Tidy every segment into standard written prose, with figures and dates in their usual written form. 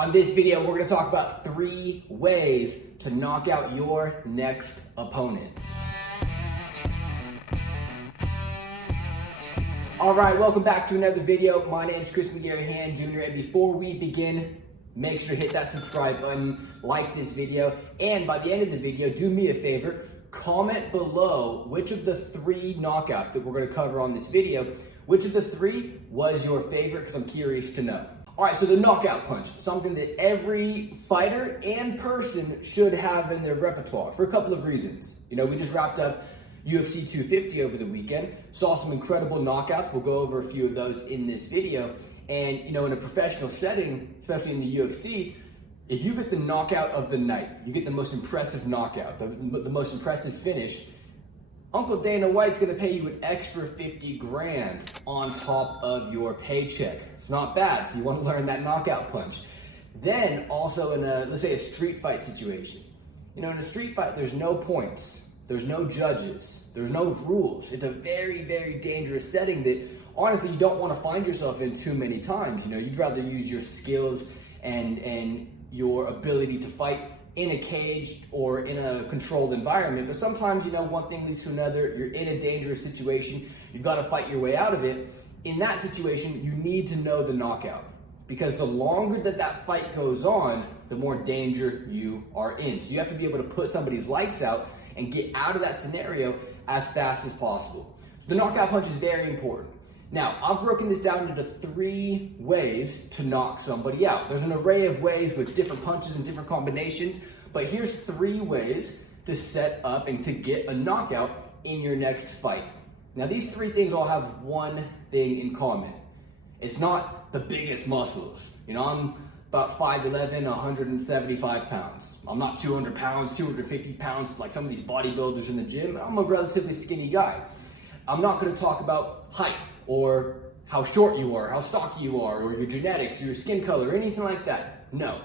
On this video, we're gonna talk about 3 ways to knock out your next opponent. All right, welcome back to another video. My name is Chris McGarry-Han Jr. And before we begin, make sure to hit that subscribe button, like this video, and by the end of the video, do me a favor, comment below which of the 3 knockouts that we're gonna cover on this video, which of the 3 was your favorite, because I'm curious to know. All right, so the knockout punch, something that every fighter and person should have in their repertoire for a couple of reasons. You know, we just wrapped up UFC 250 over the weekend, saw some incredible knockouts. We'll go over a few of those in this video. And, you know, in a professional setting, especially in the UFC, if you get the knockout of the night, you get the most impressive knockout, the most impressive finish, Uncle Dana White's gonna pay you an extra 50 grand on top of your paycheck. It's not bad, so you wanna learn that knockout punch. Then also in a, let's say a street fight situation. You know, in a street fight, there's no points, there's no judges, there's no rules. It's a very, very dangerous setting that honestly you don't wanna find yourself in too many times. You know, you'd rather use your skills and your ability to fight in a cage or in a controlled environment. But sometimes, you know, one thing leads to another. You're in a dangerous situation. You've got to fight your way out of it. In that situation, you need to know the knockout, because the longer that fight goes on, the more danger you are in. So you have to be able to put somebody's lights out and get out of that scenario as fast as possible. So the knockout punch is very important. Now, I've broken this down into 3 ways to knock somebody out. There's an array of ways with different punches and different combinations, but here's 3 ways to set up and to get a knockout in your next fight. Now, these 3 things all have one thing in common. It's not the biggest muscles. You know, I'm about 5'11", 175 pounds. I'm not 200 pounds, 250 pounds like some of these bodybuilders in the gym. I'm a relatively skinny guy. I'm not gonna talk about height, or how short you are, how stocky you are, or your genetics, your skin color, or anything like that. No,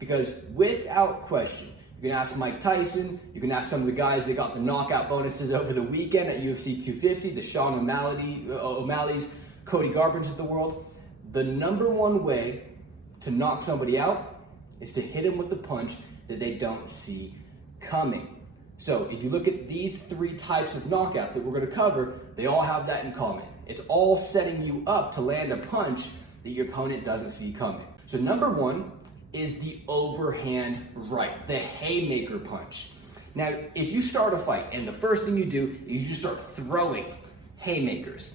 because without question, you can ask Mike Tyson, you can ask some of the guys that got the knockout bonuses over the weekend at UFC 250, the Sean O'Malley's, Cody Garbrandts of the world. The number 1 way to knock somebody out is to hit them with the punch that they don't see coming. So if you look at these 3 types of knockouts that we're gonna cover, they all have that in common. It's all setting you up to land a punch that your opponent doesn't see coming. So number 1 is the overhand right, the haymaker punch. Now, if you start a fight and the first thing you do is you just start throwing haymakers,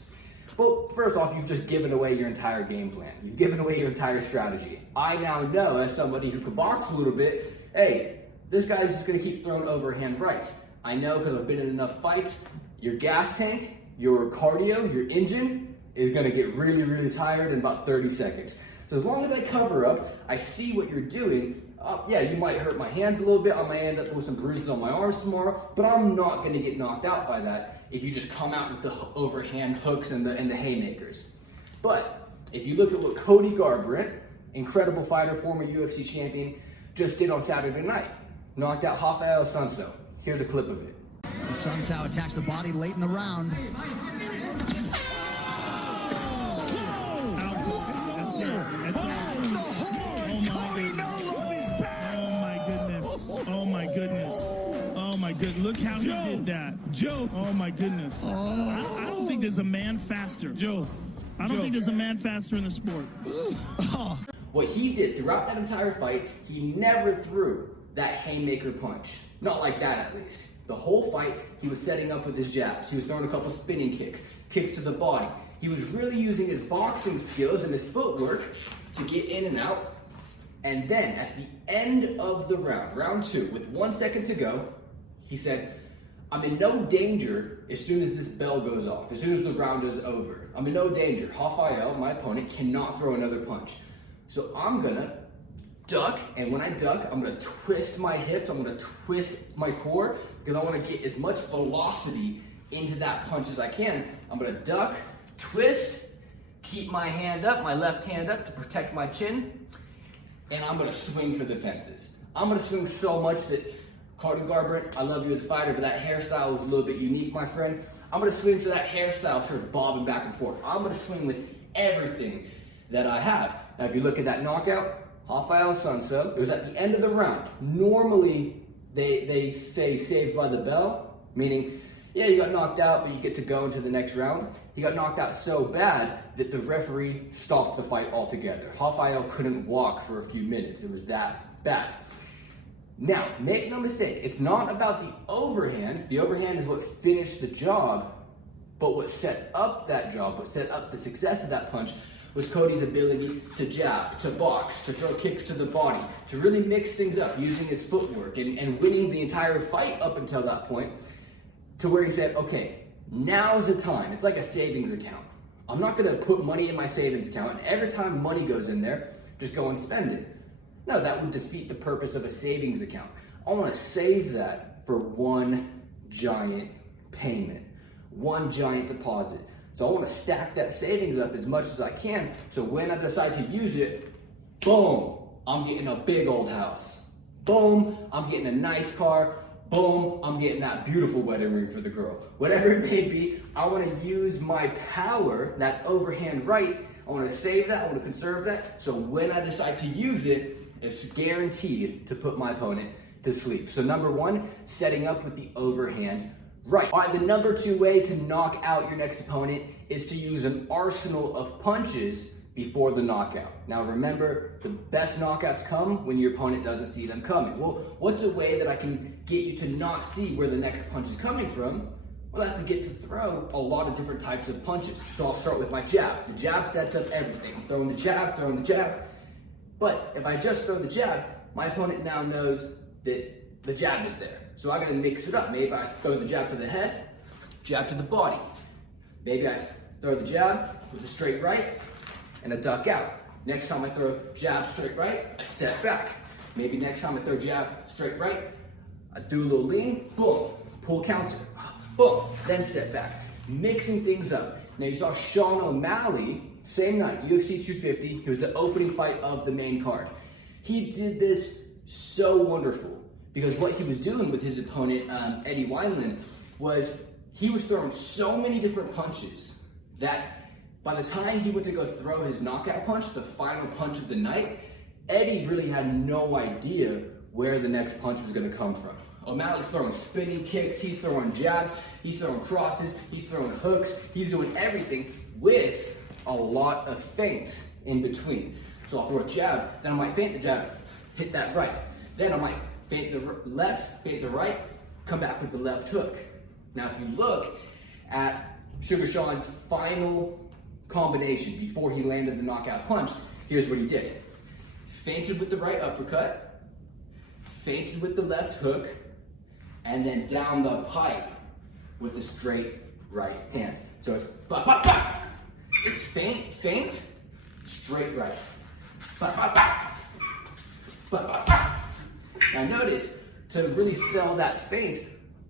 well, first off, you've just given away your entire game plan. You've given away your entire strategy. I now know, as somebody who can box a little bit, hey, this guy's just gonna keep throwing overhand rights. I know because I've been in enough fights, your gas tank, your cardio, your engine is gonna get really, really tired in about 30 seconds. So as long as I cover up, I see what you're doing, yeah, you might hurt my hands a little bit, I might end up with some bruises on my arms tomorrow, but I'm not gonna get knocked out by that if you just come out with the overhand hooks and the haymakers. But if you look at what Cody Garbrandt, incredible fighter, former UFC champion, just did on Saturday night, knocked out Rafael Sunsao. Here's a clip of it. Sunsao attacks the body late in the round. Oh my goodness. Look how he did that. Joe. Oh my goodness. I don't think there's a man faster. I don't think there's a man faster in the sport. What he did throughout that entire fight, he never threw that haymaker punch. Not like that, at least. The whole fight, he was setting up with his jabs. He was throwing a couple spinning kicks, kicks to the body. He was really using his boxing skills and his footwork to get in and out. And then at the end of the round 2, with 1 second to go, he said, I'm in no danger as soon as this bell goes off, as soon as the round is over. I'm in no danger. Rafael, my opponent, cannot throw another punch. So I'm gonna duck, and when I duck, I'm gonna twist my hips, I'm gonna twist my core, because I wanna get as much velocity into that punch as I can. I'm gonna duck, twist, keep my hand up, my left hand up to protect my chin, and I'm gonna swing for the fences. I'm gonna swing so much that, Cody Garbrandt, I love you as a fighter, but that hairstyle was a little bit unique, my friend. I'm gonna swing so that hairstyle starts bobbing back and forth. I'm gonna swing with everything that I have. Now, if you look at that knockout, Rafael Sanso. It was at the end of the round. Normally, they say saved by the bell, meaning, yeah, you got knocked out, but you get to go into the next round. He got knocked out so bad that the referee stopped the fight altogether. Rafael couldn't walk for a few minutes. It was that bad. Now, make no mistake, it's not about the overhand. The overhand is what finished the job, but what set up that job, what set up the success of that punch was Cody's ability to jab, to box, to throw kicks to the body, to really mix things up using his footwork and winning the entire fight up until that point, to where he said, okay, now's the time. It's like a savings account. I'm not gonna put money in my savings account, and every time money goes in there, just go and spend it. No, that would defeat the purpose of a savings account. I wanna save that for one giant payment, one giant deposit. So I wanna stack that savings up as much as I can, so when I decide to use it, boom, I'm getting a big old house. Boom, I'm getting a nice car. Boom, I'm getting that beautiful wedding ring for the girl. Whatever it may be, I wanna use my power, that overhand right, I wanna save that, I wanna conserve that, so when I decide to use it, it's guaranteed to put my opponent to sleep. So number one, setting up with the overhand right. All right, the number two way to knock out your next opponent is to use an arsenal of punches before the knockout. Now remember, the best knockouts come when your opponent doesn't see them coming. Well, what's a way that I can get you to not see where the next punch is coming from? Well, that's to get to throw a lot of different types of punches. So I'll start with my jab. The jab sets up everything. I'm throwing the jab. But if I just throw the jab, my opponent now knows that the jab is there. So I gotta mix it up. Maybe I throw the jab to the head, jab to the body. Maybe I throw the jab with a straight right and a duck out. Next time I throw jab straight right, I step back. Maybe next time I throw jab straight right, I do a little lean, boom, pull counter, boom, then step back. Mixing things up. Now you saw Sean O'Malley, same night, UFC 250, he was the opening fight of the main card. He did this so wonderful because what he was doing with his opponent, Eddie Wineland, was he was throwing so many different punches that by the time he went to go throw his knockout punch, the final punch of the night, Eddie really had no idea where the next punch was gonna come from. O'Malley's throwing spinning kicks, he's throwing jabs, he's throwing crosses, he's throwing hooks, he's doing everything with a lot of feints in between. So I'll throw a jab, then I might feint the jab, hit that right. Then I might feint the left, feint the right, come back with the left hook. Now if you look at Sugar Sean's final combination before he landed the knockout punch, here's what he did. Feinted with the right uppercut, feinted with the left hook, and then down the pipe with the straight right hand. So it's ba ba ba. It's feint, straight right. Ba ba ba. Ba ba ba. Now notice, to really sell that feint,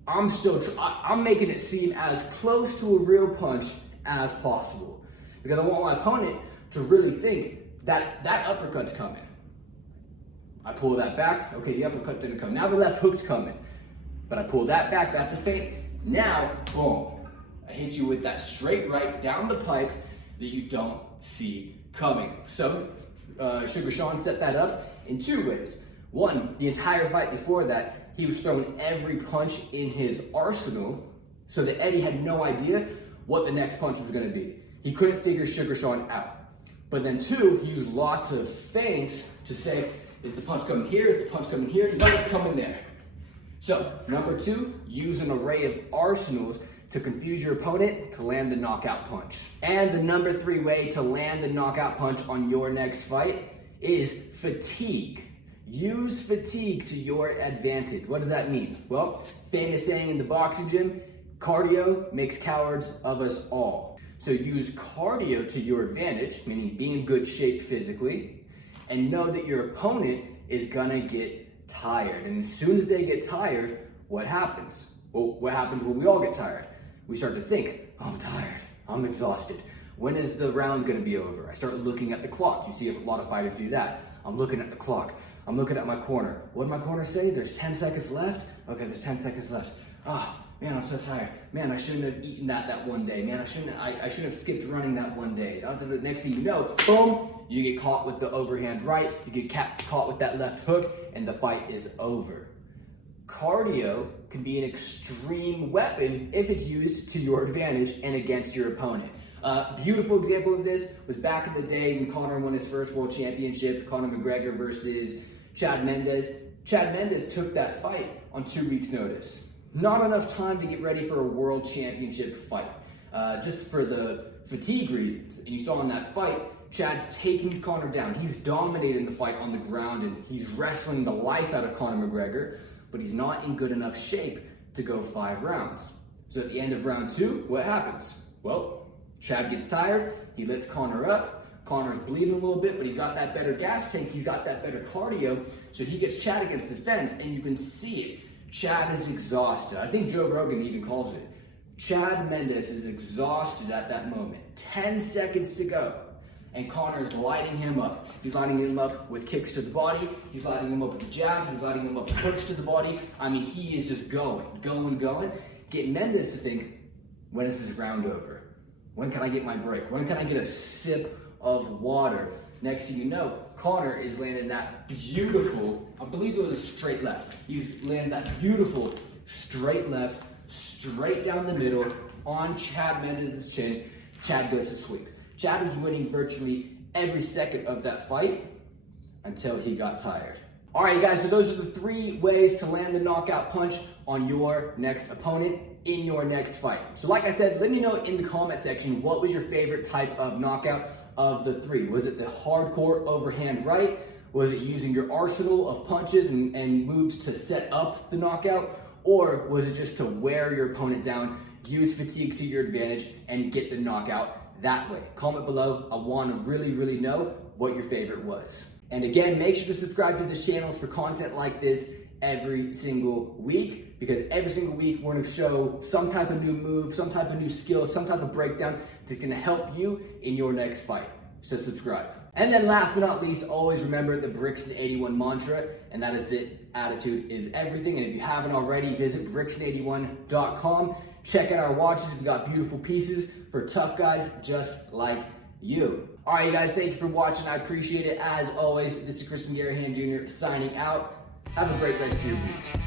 I'm making it seem as close to a real punch as possible. Because I want my opponent to really think that that uppercut's coming. I pull that back, okay, the uppercut didn't come. Now the left hook's coming. But I pull that back, that's a feint. Now, boom, I hit you with that straight right down the pipe that you don't see coming. So, Sugar Sean set that up in two ways. One, the entire fight before that, he was throwing every punch in his arsenal so that Eddie had no idea what the next punch was gonna be. He couldn't figure Sugar Sean out. But then two, he used lots of feints to say, is the punch coming here? Is the punch coming here? No, it's coming there. So, number two, use an array of arsenals to confuse your opponent to land the knockout punch. And the number three way to land the knockout punch on your next fight is fatigue. Use fatigue to your advantage. What does that mean? Well, famous saying in the boxing gym, cardio makes cowards of us all. So use cardio to your advantage, meaning be in good shape physically, and know that your opponent is gonna get tired. And as soon as they get tired, what happens? Well, what happens when we all get tired? We start to think, oh, I'm tired, I'm exhausted. When is the round gonna be over? I start looking at the clock. You see a lot of fighters do that. I'm looking at the clock. I'm looking at my corner. What did my corner say? There's 10 seconds left? Okay, there's 10 seconds left. man, I'm so tired. Man, I shouldn't have eaten that one day. Man, I shouldn't have skipped running that one day. The next thing you know, boom, you get caught with the overhand right, you get caught with that left hook, and the fight is over. Cardio can be an extreme weapon if it's used to your advantage and against your opponent. Beautiful example of this was back in the day when Conor won his first world championship, Conor McGregor versus Chad Mendes. Chad Mendes took that fight on 2 weeks' notice. Not enough time to get ready for a world championship fight, just for the fatigue reasons. And you saw in that fight, Chad's taking Conor down. He's dominating the fight on the ground and he's wrestling the life out of Conor McGregor, but he's not in good enough shape to go 5 rounds. So at the end of round 2, what happens? Well, Chad gets tired, he lets Conor up, Conor's bleeding a little bit, but he's got that better gas tank, he's got that better cardio, so he gets Chad against the fence, and you can see it. Chad is exhausted. I think Joe Rogan even calls it. Chad Mendes is exhausted at that moment. 10 seconds to go, and Conor's lighting him up. He's lighting him up with kicks to the body, he's lighting him up with the jab, he's lighting him up with hooks to the body. I mean, he is just going. Get Mendes to think, when is this round over? When can I get my break? When can I get a sip of water? Next thing you know, Conor is landing that beautiful, I believe it was a straight left. He's landing that beautiful straight left, straight down the middle on Chad Mendes' chin. Chad goes to sleep. Chad was winning virtually every second of that fight until he got tired. All right, guys, so those are the 3 ways to land a knockout punch on your next opponent in your next fight. So like I said, let me know in the comment section, what was your favorite type of knockout of the 3? Was it the hardcore overhand right? Was it using your arsenal of punches and moves to set up the knockout? Or was it just to wear your opponent down, use fatigue to your advantage, and get the knockout that way? Comment below. I want to really know what your favorite was. And again, make sure to subscribe to this channel for content like this every single week, because every single week we're going to show some type of new move, some type of new skill, some type of breakdown that's going to help you in your next fight. So subscribe. And then last but not least, always remember the Brixton 81 mantra, and that is that attitude is everything. And if you haven't already, visit Brixton81.com. Check out our watches. We got beautiful pieces for tough guys just like you. All right, you guys, thank you for watching. I appreciate it. As always, this is Chris McGarrahan Jr. signing out. Have a great rest of your week.